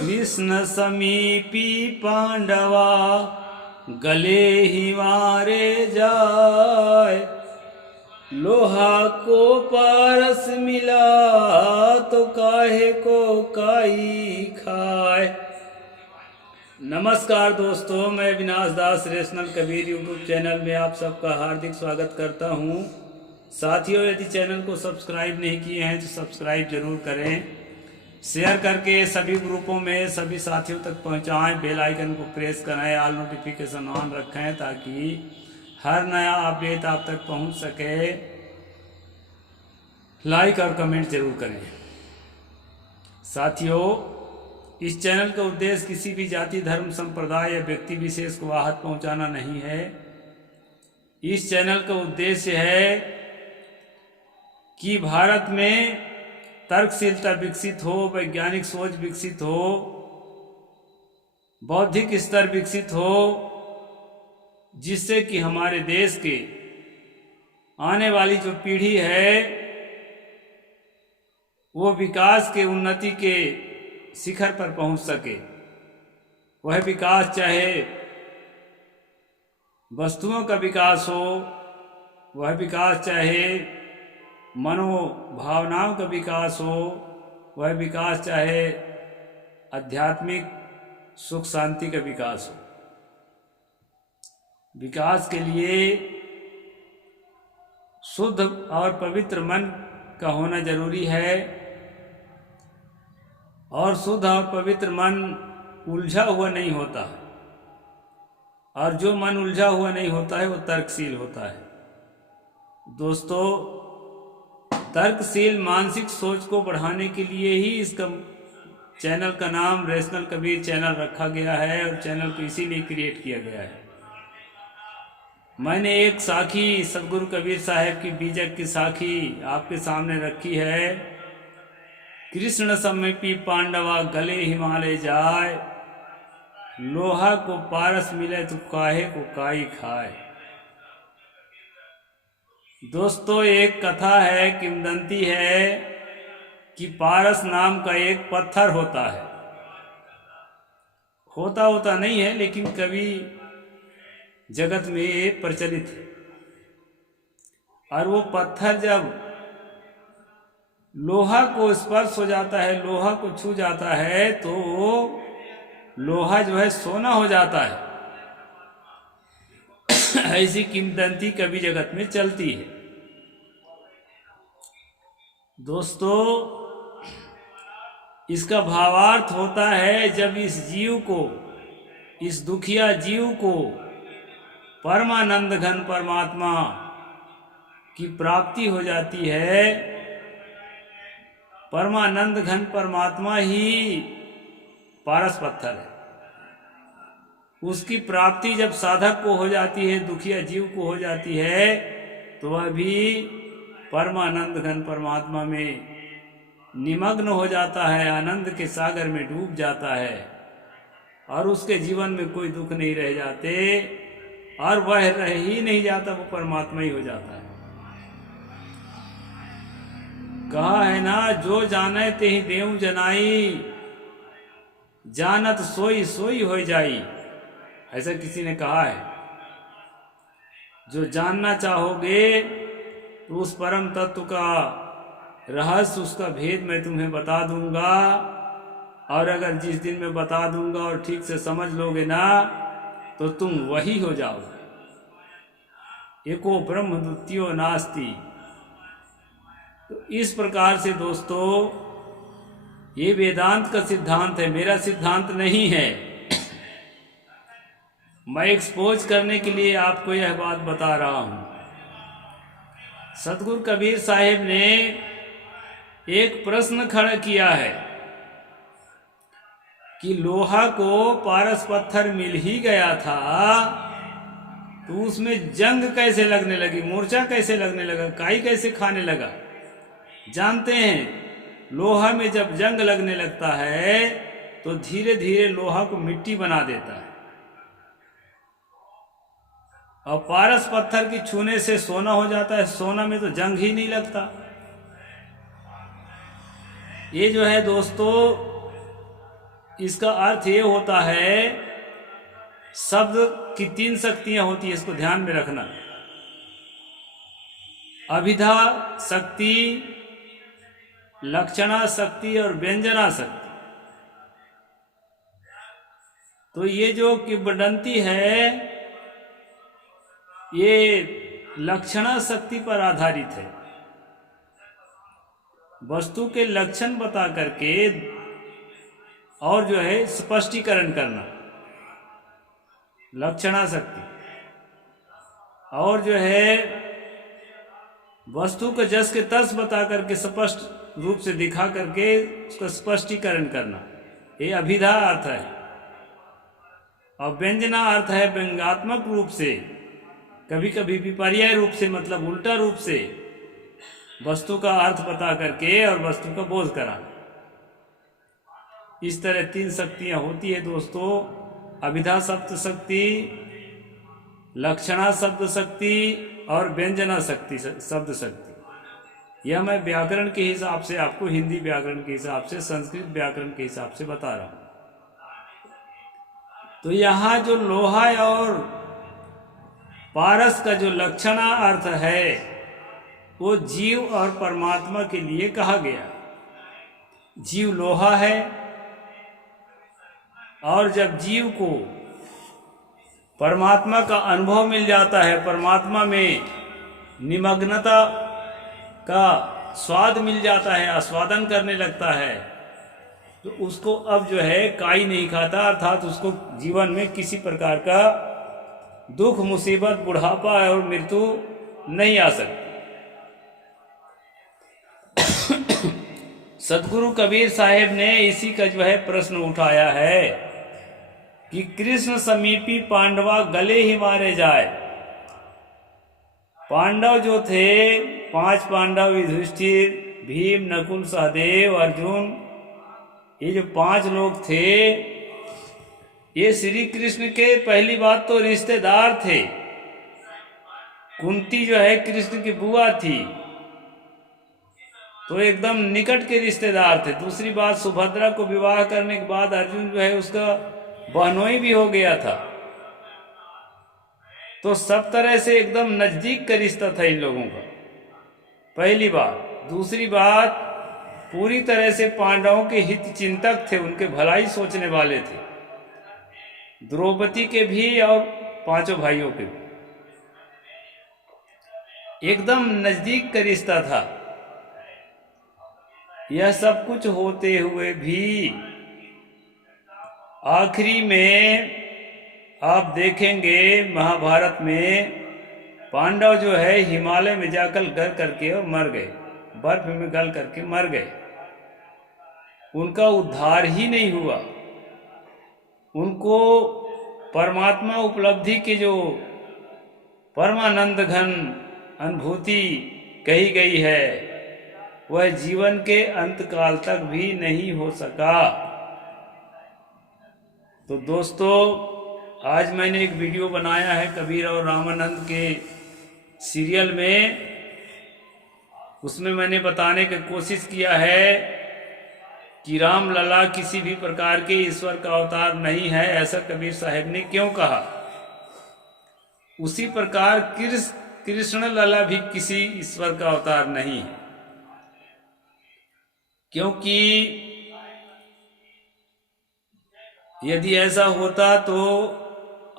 कृष्ण समीपी पांडवा गले ही मारे जाए। लोहा को पारस मिला तो काहे को काई खाए। नमस्कार दोस्तों, मैं विनाश दास रेशनल कबीर यूट्यूब चैनल में आप सबका हार्दिक स्वागत करता हूं। साथियों, यदि चैनल को सब्सक्राइब नहीं किए हैं तो सब्सक्राइब जरूर करें। शेयर करके सभी ग्रुपों में सभी साथियों तक पहुंचाएं। बेल आइकन को प्रेस करें, ऑल नोटिफिकेशन ऑन रखें ताकि हर नया अपडेट आप तक पहुंच सके। लाइक और कमेंट जरूर करें। साथियों, इस चैनल का उद्देश्य किसी भी जाति, धर्म, संप्रदाय या व्यक्ति विशेष को आहत पहुंचाना नहीं है। इस चैनल का उद्देश्य है कि भारत में तर्कशीलता विकसित हो, वैज्ञानिक सोच विकसित हो, बौद्धिक स्तर विकसित हो, जिससे कि हमारे देश के आने वाली जो पीढ़ी है वो विकास के, उन्नति के शिखर पर पहुंच सके। वह विकास चाहे वस्तुओं का विकास हो, वह विकास चाहे मनोभावनाओं का विकास हो, वह विकास चाहे आध्यात्मिक सुख शांति का विकास हो। विकास के लिए शुद्ध और पवित्र मन का होना जरूरी है, और शुद्ध और पवित्र मन उलझा हुआ नहीं होता, और जो मन उलझा हुआ नहीं होता है वो तर्कशील होता है। दोस्तों, तर्कशील मानसिक सोच को बढ़ाने के लिए ही इसका चैनल का नाम रेशनल कबीर चैनल रखा गया है, और चैनल को इसीलिए क्रिएट किया गया है। मैंने एक साखी सदगुरु कबीर साहब की बीजक की साखी आपके सामने रखी है। कृष्ण समीपी पांडवा गले हिमालय जाए। लोहा को पारस मिले तो काहे को काई खाए। दोस्तों, एक कथा है, किंवदंती है कि पारस नाम का एक पत्थर होता है। होता नहीं है, लेकिन कभी जगत में ये प्रचलित है। और वो पत्थर जब लोहा को स्पर्श हो जाता है, लोहा को छू जाता है, तो लोहा जो है सोना हो जाता है। ऐसी किंवदंती कभी जगत में चलती है। दोस्तों, इसका भावार्थ होता है जब इस जीव को, इस दुखिया जीव को परमानंद घन परमात्मा की प्राप्ति हो जाती है। परमानंद घन परमात्मा ही पारस पत्थर है। उसकी प्राप्ति जब साधक को हो जाती है, दुखिया जीव को हो जाती है, तो वह भी परमानंद घन परमात्मा में निमग्न हो जाता है, आनंद के सागर में डूब जाता है, और उसके जीवन में कोई दुख नहीं रह जाते, और वह रह ही नहीं जाता, वो परमात्मा ही हो जाता है। कहा है ना, जो जाने ते ही देव जनाई, जानत सोई सोई हो जाई। ऐसा किसी ने कहा है। जो जानना चाहोगे तो उस परम तत्व का रहस्य, उसका भेद मैं तुम्हें बता दूंगा, और अगर जिस दिन मैं बता दूंगा और ठीक से समझ लोगे ना, तो तुम वही हो जाओगे। एको ब्रह्म द्वितीयो नास्ति। तो इस प्रकार से दोस्तों, ये वेदांत का सिद्धांत है, मेरा सिद्धांत नहीं है। मैं एक्सपोज करने के लिए आपको यह बात बता रहा हूं। सदगुरु कबीर साहिब ने एक प्रश्न खड़ा किया है कि लोहा को पारस पत्थर मिल ही गया था, तो उसमें जंग कैसे लगने लगी, मूर्छा कैसे लगने लगा, काई कैसे खाने लगा। जानते हैं, लोहा में जब जंग लगने लगता है तो धीरे धीरे लोहा को मिट्टी बना देता है, और पारस पत्थर की छूने से सोना हो जाता है। सोना में तो जंग ही नहीं लगता। ये जो है दोस्तों, इसका अर्थ ये होता है, शब्द की 3 शक्तियां होती है, इसको ध्यान में रखना। अभिधा शक्ति, लक्षणा शक्ति और व्यंजना शक्ति। तो ये जो किंवदंती है ये लक्षणा शक्ति पर आधारित है। वस्तु के लक्षण बता करके और जो है स्पष्टीकरण करना, लक्षणा शक्ति। और जो है वस्तु को जस के तस बता करके स्पष्ट रूप से दिखा करके उसका स्पष्टीकरण करना, ये अभिधा अर्थ है। और व्यंजना अर्थ है व्यंग्यात्मक रूप से, कभी कभी विपर्याय रूप से, मतलब उल्टा रूप से वस्तु का अर्थ बता करके और वस्तु का बोध कराना। इस तरह 3 शक्तियां होती है दोस्तों, अभिधा शब्द शक्ति, लक्षणा शब्द शक्ति और व्यंजना शक्ति शब्द शक्ति। यह मैं व्याकरण के हिसाब से आपको, हिंदी व्याकरण के हिसाब से, संस्कृत व्याकरण के हिसाब से बता रहा हूं। तो यहाँ जो लोहा और पारस का जो लक्षणा अर्थ है वो जीव और परमात्मा के लिए कहा गया। जीव लोहा है और जब जीव को परमात्मा का अनुभव मिल जाता है, परमात्मा में निमग्नता का स्वाद मिल जाता है, आस्वादन करने लगता है, तो उसको अब जो है काई नहीं खाता, अर्थात उसको जीवन में किसी प्रकार का दुख, मुसीबत, बुढ़ापा और मृत्यु नहीं आ सकती। सदगुरु कबीर साहेब ने इसी का जो है प्रश्न उठाया है कि कृष्ण समीपी पांडवा गले ही मारे जाए। पांडव जो थे, 5 पांडव, युधिष्ठिर, भीम, नकुल, सहदेव, अर्जुन, ये जो 5 लोग थे, ये श्री कृष्ण के पहली बात तो रिश्तेदार थे। कुंती जो है कृष्ण की बुआ थी, तो एकदम निकट के रिश्तेदार थे। दूसरी बात, सुभद्रा को विवाह करने के बाद अर्जुन जो है उसका बहनोई भी हो गया था, तो सब तरह से एकदम नजदीक का रिश्ता था इन लोगों का, पहली बात। दूसरी बात, पूरी तरह से पांडवों के हित चिंतक थे, उनके भलाई सोचने वाले थे, द्रौपदी के भी और 5 भाइयों के भी एकदम नजदीक का रिश्ता था। यह सब कुछ होते हुए भी आखिरी में आप देखेंगे महाभारत में पांडव जो है हिमालय में जाकर गल करके और मर गए, बर्फ में गल करके मर गए। उनका उद्धार ही नहीं हुआ। उनको परमात्मा उपलब्धि की जो परमानंद घन अनुभूति कही गई है वह जीवन के अंत काल तक भी नहीं हो सका। तो दोस्तों, आज मैंने एक वीडियो बनाया है कबीर और रामानंद के सीरियल में। उसमें मैंने बताने की कोशिश किया है कि राम लला किसी भी प्रकार के ईश्वर का अवतार नहीं है, ऐसा कबीर साहब ने क्यों कहा। उसी प्रकार कृष्ण लला भी किसी ईश्वर का अवतार नहीं है, क्योंकि यदि ऐसा होता तो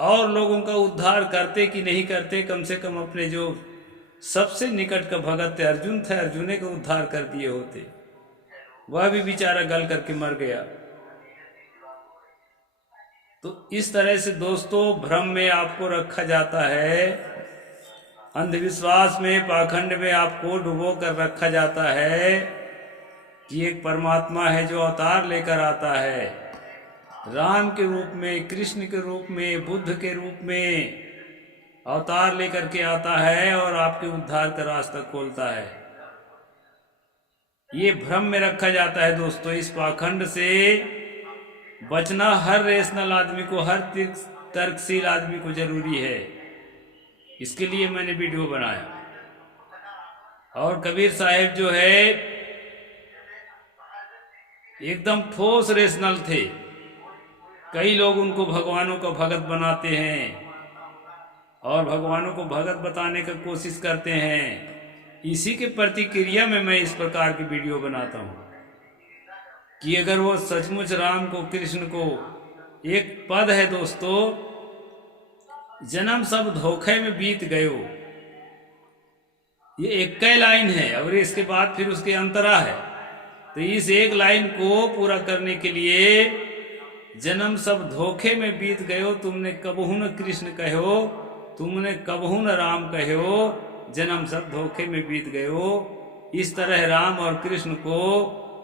और लोगों का उद्धार करते कि नहीं करते। कम से कम अपने जो सबसे निकट का भगत थे अर्जुन थे, अर्जुने को उद्धार कर दिए होते। वह भी बेचारा गल करके मर गया। तो इस तरह से दोस्तों भ्रम में आपको रखा जाता है, अंधविश्वास में, पाखंड में आपको डुबो कर रखा जाता है कि एक परमात्मा है जो अवतार लेकर आता है, राम के रूप में, कृष्ण के रूप में, बुद्ध के रूप में अवतार लेकर के आता है और आपके उद्धार का रास्ता खोलता है। ये भ्रम में रखा जाता है दोस्तों। इस पाखंड से बचना हर रेशनल आदमी को, हर तर्कशील आदमी को जरूरी है। इसके लिए मैंने वीडियो बनाया। और कबीर साहब जो है एकदम ठोस रेशनल थे, कई लोग उनको भगवानों का भगत बनाते हैं और भगवानों को भगत बताने का कोशिश करते हैं। इसी के प्रतिक्रिया में मैं इस प्रकार की वीडियो बनाता हूँ कि अगर वो सचमुच राम को, कृष्ण को, एक पद है दोस्तों, जन्म सब धोखे में बीत गयो, ये एक लाइन है और इसके बाद फिर उसके अंतरा है। तो इस एक लाइन को पूरा करने के लिए, जन्म सब धोखे में बीत गयो, तुमने कबहू न कृष्ण कहो, तुमने कबहू न राम कहो, जन्म सब धोखे में बीत गयो। इस तरह राम और कृष्ण को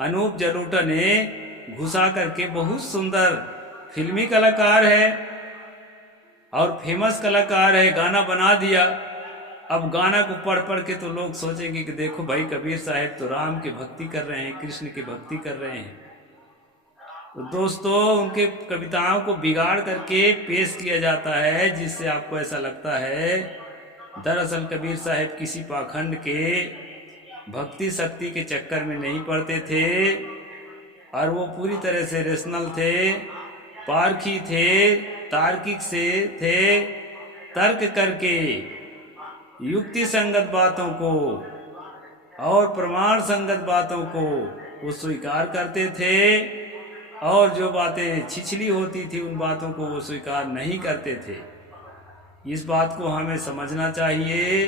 अनूप जलोटा ने घुसा करके, बहुत सुंदर फिल्मी कलाकार है और फेमस कलाकार है, गाना बना दिया। अब गाना को पढ़ पढ़ के तो लोग सोचेंगे कि देखो भाई, कबीर साहब तो राम की भक्ति कर रहे हैं, कृष्ण की भक्ति कर रहे हैं। तो दोस्तों, उनके कविताओं को बिगाड़ करके पेश किया जाता है, जिससे आपको ऐसा लगता है दरअसल कबीर साहब किसी पाखंड के भक्ति शक्ति के चक्कर में नहीं पड़ते थे और वो पूरी तरह से रेशनल थे, पारखी थे, तार्किक से थे, तर्क करके युक्ति संगत बातों को और प्रमाण संगत बातों को वो स्वीकार करते थे और जो बातें छिछली होती थी उन बातों को वो स्वीकार नहीं करते थे। इस बात को हमें समझना चाहिए।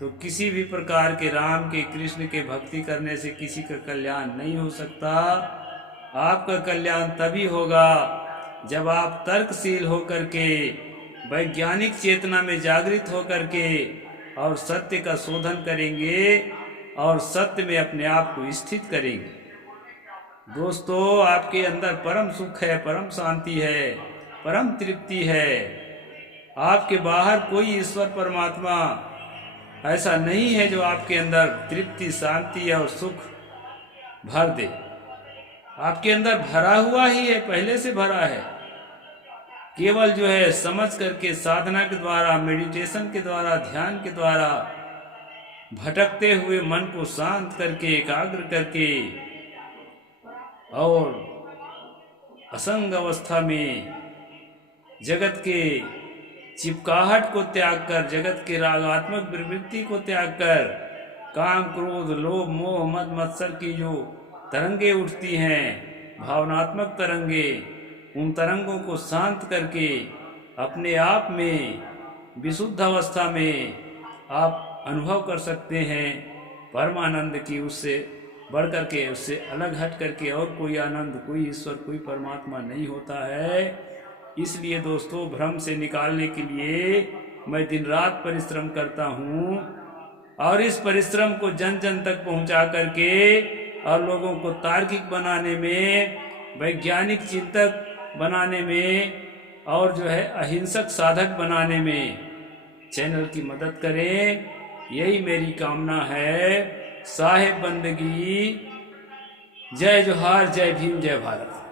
तो किसी भी प्रकार के राम के, कृष्ण के भक्ति करने से किसी का कल्याण नहीं हो सकता। आपका कल्याण तभी होगा जब आप तर्कशील होकर के, वैज्ञानिक चेतना में जागृत होकर के और सत्य का शोधन करेंगे और सत्य में अपने आप को स्थित करेंगे। दोस्तों, आपके अंदर परम सुख है, परम शांति है, परम तृप्ति है। आपके बाहर कोई ईश्वर परमात्मा ऐसा नहीं है जो आपके अंदर तृप्ति, शांति और सुख भर दे। आपके अंदर भरा हुआ ही है, पहले से भरा है। केवल जो है समझ करके, साधना के द्वारा, मेडिटेशन के द्वारा, ध्यान के द्वारा भटकते हुए मन को शांत करके, एकाग्र करके और असंग अवस्था में जगत के चिपकाहट को त्याग कर, जगत के रागात्मक प्रवृत्ति को त्याग कर, काम, क्रोध, लोभ, मोह, मद, मत्सर की जो तरंगे उठती हैं, भावनात्मक तरंगे, उन तरंगों को शांत करके अपने आप में विशुद्ध अवस्था में आप अनुभव कर सकते हैं परमानंद की। उससे बढ़ करके, उससे अलग हट करके और कोई आनंद, कोई ईश्वर, कोई परमात्मा नहीं होता है। इसलिए दोस्तों, भ्रम से निकालने के लिए मैं दिन रात परिश्रम करता हूँ और इस परिश्रम को जन जन तक पहुँचा करके और लोगों को तार्किक बनाने में, वैज्ञानिक चिंतक बनाने में और जो है अहिंसक साधक बनाने में चैनल की मदद करें, यही मेरी कामना है। साहेब बंदगी। जय जोहार, जय भीम, जय भारत।